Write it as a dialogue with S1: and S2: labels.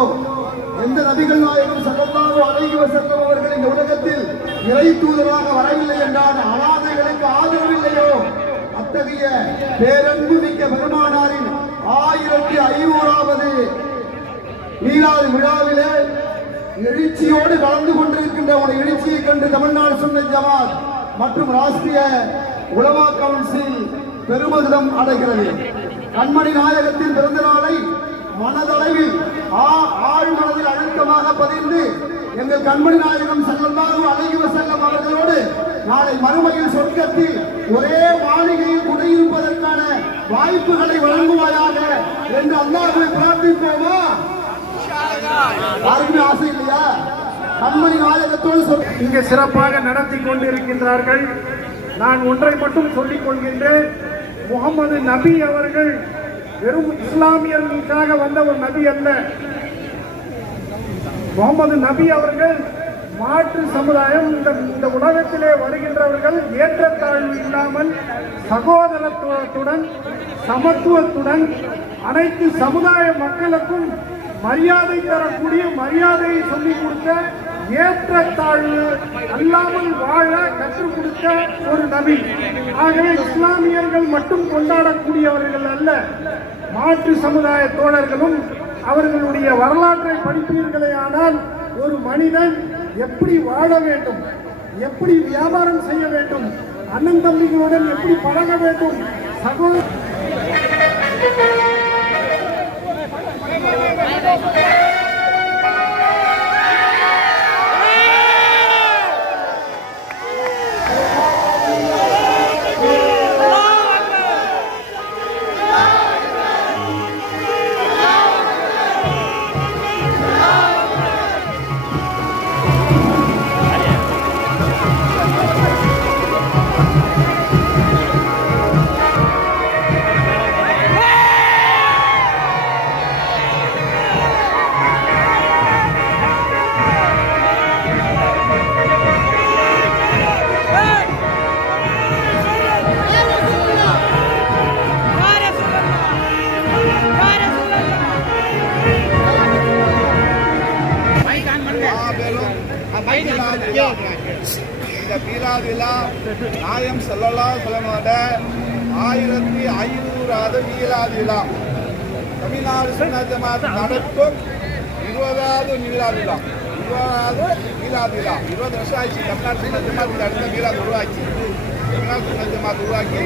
S1: உலகில் எந்த நபிகள் நாயகம் சல்லல்லாஹு அழகி வசந்தம் அவர்கள் இந்த உலகத்தில் இறை தூதராக வரவில்லை என்றால் அனாதைகளுக்கு ஆதரவு இல்லையோ? அத்தகைய பேரன்பு மிக்க பெருமானாரின் ஆயிரத்தி ஐநூறாவது மீனாது விழாவிலே எழுச்சியோடு கலந்து கொண்டிருக்கின்ற ஒரு எழுச்சியை கண்டு தமிழ்நாடு சுன்ன ஜமாத் மற்றும் ராஷ்டிரிய உலமா கவுன்சில் பெருமகிதம் அடைகிறது. கண்மணி நாயகத்தின் பிறந்த நாளை மனதளவில் ஆ- ஆழ் மனதில் அழுத்தமாக பதிந்து எங்கள் கண்மணி நாயகம் செல்லல்லாஹு அழகிவ வஸல்லம் அவர்களோடு நாளை மறுமையில் சொர்க்கத்தில் ஒரே மாளிகையில் குடியிருப்பதற்கான வாய்ப்புகளை வழங்குவாயாக என்று அல்லாஹ்வை பிரார்த்திப்போமா? யாருக்குமே ஆசை இல்லையா? கண்மணி நாயகத்தோடு சொல்
S2: இங்கே சிறப்பாக நடத்தி கொண்டிருக்கின்றார்கள். நான் ஒன்றை மட்டும் சொல்லிக் கொள்கின்றேன். முகமது நபி அவர்கள் வெறும் இஸ்லாமியர்களுக்காக வந்த ஒரு நபி அல்ல. முகமது நபி அவர்கள் மாற்று சமுதாயம் இந்த இந்த உலகத்திலே வருகின்றவர்கள் ஏற்றத்தாழ்வு இல்லாமல் சகோதரத்துவத்துடன் சமத்துவத்துடன் அனைத்து சமுதாய மக்களுக்கும் மரியாதை தரக்கூடிய மரியாதையை சொல்லிக் கொடுத்த ஏற்றத்தாழ்வு அல்லாமல் வாழ கற்றுக் கொடுத்த ஒரு நபி. ஆகவே இஸ்லாமியர்கள் மட்டும் கொண்டாடக்கூடியவர்கள் அல்ல. மாற்று சமுதாய தோழர்களும் அவர்களுடைய வரலாற்றை படிப்பீர்களே ஆனால் ஒரு மனிதன் எப்படி வாழ வேண்டும்? எப்படி வியாபாரம் செய்ய வேண்டும்? அண்ணன் தம்பிகளுடன் எப்படி பழக வேண்டும்? சகோதர
S3: இந்த பீலாத் விழா நாயம் செல்லல்லா சொல்லமாட ஆயிரத்தி ஐநூறாவது மீலாது விழா தமிழ்நாடு சுன்ன நடக்கும் இருபதாவது மீலாது விழா இருபதாவது மீலாது விழா இருபது வருஷம் ஆச்சு. தமிழ்நாடு சுன்ன ஜமாத் இந்த இடத்துல மீலாது உருவாக்கி. தமிழ்நாடு சுன்ன உருவாக்கி.